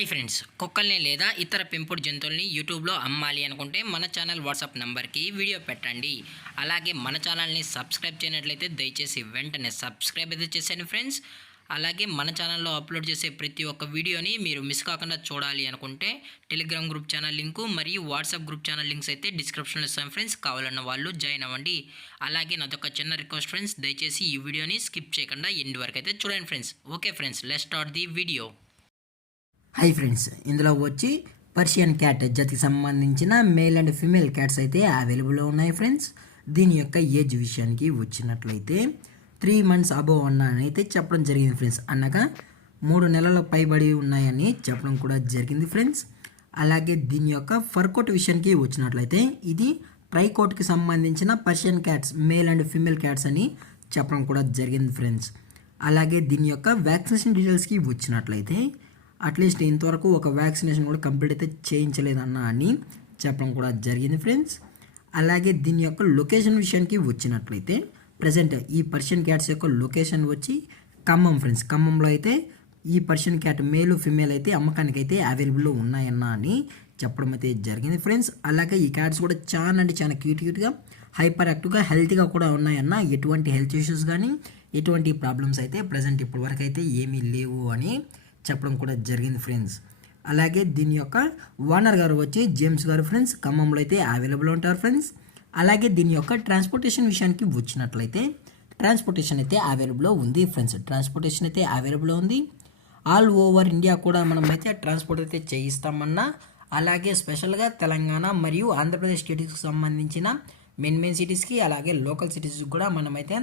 Hi friends, కుక్కల్ని లేదా ఇతర పెంపుడు జంతువుల్ని యూట్యూబ్లో అమ్మాలి అనుకుంటే మన ఛానల్ వాట్సాప్ నెంబర్కి వీడియో పెట్టండి. అలాగే మన ఛానల్ని సబ్స్క్రైబ్ చేయనట్లయితే దయచేసి వెంటనే సబ్స్క్రైబ్ అయితే చేసేయండి ఫ్రెండ్స్. అలాగే మన ఛానల్లో అప్లోడ్ చేసే ప్రతి ఒక్క వీడియోని మీరు మిస్ కాకుండా చూడాలి అనుకుంటే టెలిగ్రామ్ గ్రూప్ ఛానల్ లింకు మరియు వాట్సాప్ గ్రూప్ ఛానల్ లింక్స్ అయితే డిస్క్రిప్షన్లో ఇస్తాను ఫ్రెండ్స్. కావాలన్న వాళ్ళు జాయిన్ అవ్వండి. అలాగే నాదొక చిన్న రిక్వెస్ట్ ఫ్రెండ్స్, దయచేసి ఈ వీడియోని స్కిప్ చేయకుండా ఎండ్ వరకు అయితే చూడండి friends. Okay friends, let's start the video. Hi friends, ఇందులో వచ్చి పర్షియన్ క్యాట్ జాతికి సంబంధించిన మేల్ అండ్ ఫీమేల్ క్యాట్స్ అయితే అవైలబుల్లో ఉన్నాయి ఫ్రెండ్స్. దీని యొక్క ఏజ్ విషయానికి వచ్చినట్లయితే 3 months అబోవ్ అని అయితే చెప్పడం జరిగింది ఫ్రెండ్స్. అనగా 3 నెలల పైబడి ఉన్నాయని చెప్పడం కూడా జరిగింది ఫ్రెండ్స్. అలాగే దీని యొక్క ఫర్ కోట్ విషయానికి వచ్చినట్లయితే ఇది ట్రైకోట్కి సంబంధించిన Persian cats male and female cats అని చెప్పడం కూడా జరిగింది ఫ్రెండ్స్. అలాగే దీని యొక్క వ్యాక్సినేషన్ డీటెయిల్స్కి వచ్చినట్లయితే అట్లీస్ట్ ఇంతవరకు ఒక వ్యాక్సినేషన్ కూడా కంప్లీట్ అయితే చేయించలేదన్న అని చెప్పడం కూడా జరిగింది ఫ్రెండ్స్. అలాగే దీని యొక్క లొకేషన్ విషయానికి వచ్చినట్లయితే ప్రజెంట్ ఈ పర్షియన్ క్యాట్స్ యొక్క లొకేషన్ వచ్చి ఖమ్మం ఫ్రెండ్స్. ఖమ్మంలో అయితే ఈ పర్షియన్ క్యాట్ మేలు ఫిమేల్ అయితే అమ్మకానికి అయితే అవైలబుల్లో ఉన్నాయన్న అని చెప్పడం అయితే జరిగింది ఫ్రెండ్స్. అలాగే ఈ క్యాట్స్ కూడా చాలా అంటే చాలా క్యూట్గా హైపర్ యాక్టివ్గా హెల్తీగా కూడా ఉన్నాయన్న. ఎటువంటి హెల్త్ ఇష్యూస్ కానీ ఎటువంటి ప్రాబ్లమ్స్ అయితే ప్రజెంట్ ఇప్పటి వరకు అయితే ఏమీ లేవు అని చెప్పడం కూడా జరిగింది ఫ్రెండ్స్. అలాగే దీని యొక్క ఓనర్ గారు వచ్చి జేమ్స్ గారు ఫ్రెండ్స్. ఖమ్మంలో అయితే అవైలబుల్ ఉంటారు ఫ్రెండ్స్. అలాగే దీని యొక్క ట్రాన్స్పోర్టేషన్ విషయానికి వచ్చినట్లయితే ట్రాన్స్పోర్టేషన్ అయితే అవైలబుల్లో ఉంది ఫ్రెండ్స్. ట్రాన్స్పోర్టేషన్ అయితే అవైలబుల్లో ఉంది. ఆల్ ఓవర్ ఇండియా కూడా మనం అయితే ట్రాన్స్పోర్ట్ అయితే చేయిస్తామన్నా. అలాగే స్పెషల్గా తెలంగాణ మరియు ఆంధ్రప్రదేశ్ స్టేట్స్కి సంబంధించిన మెయిన్ సిటీస్కి అలాగే లోకల్ సిటీస్కి కూడా మనమైతే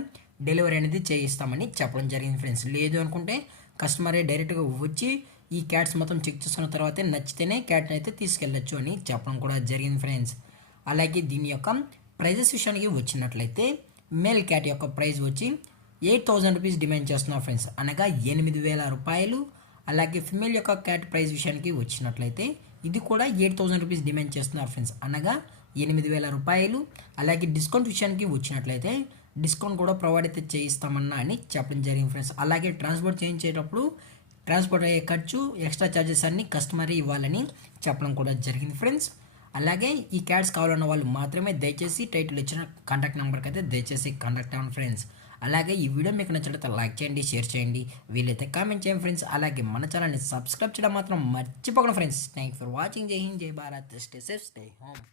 డెలివరీ అనేది చేయిస్తామని చెప్పడం జరిగింది ఫ్రెండ్స్. లేదు అనుకుంటే కస్టమరే డైరెక్ట్గా వచ్చి ఈ క్యాట్స్ మొత్తం చెక్ చేసుకున్న తర్వాతే నచ్చితేనే క్యాట్ని అయితే తీసుకెళ్ళచ్చు అని చెప్పడం కూడా జరిగింది ఫ్రెండ్స్. అలాగే దీని యొక్క ప్రైజెస్ విషయానికి వచ్చినట్లయితే మేల్ క్యాట్ యొక్క ప్రైస్ వచ్చి 8,000 రూపీస్ డిమాండ్ చేస్తున్నారు ఫ్రెండ్స్, అనగా 8,000 రూపాయలు. అలాగే ఫిమేల్ యొక్క క్యాట్ ప్రైస్ విషయానికి వచ్చినట్లయితే ఇది కూడా 8,000 రూపీస్ డిమాండ్ చేస్తున్నారు ఫ్రెండ్స్, అనగా 8,000 రూపాయలు. అలాగే డిస్కౌంట్ విషయానికి వచ్చినట్లయితే డిస్కౌంట్ కూడా ప్రొవైడ్ అయితే చేయిస్తామన్నా అని చెప్పడం జరిగింది ఫ్రెండ్స్. అలాగే ట్రాన్స్పోర్ట్ చేయించేటప్పుడు ట్రాన్స్పోర్ట్ అయ్యే ఖర్చు ఎక్స్ట్రా ఛార్జెస్ అన్ని కస్టమరే ఇవ్వాలని చెప్పడం కూడా జరిగింది ఫ్రెండ్స్. అలాగే ఈ క్యాట్స్ కావాలన్న వాళ్ళు మాత్రమే దయచేసి టైటిల్ ఇచ్చిన కాంటాక్ట్ నెంబర్కి అయితే దయచేసి కాంటాక్ట్ అవ్వండి ఫ్రెండ్స్. అలాగే ఈ వీడియో మీకు నచ్చినట్లయితే లైక్ చేయండి, షేర్ చేయండి, వీలైతే కామెంట్ చేయండి ఫ్రెండ్స్. అలాగే మన ఛానల్ని సబ్స్క్రైబ్ చేయడం మాత్రం మర్చిపోకండి ఫ్రెండ్స్. Thank for watching. జై హింద్, జై Bharat, stay safe, stay home.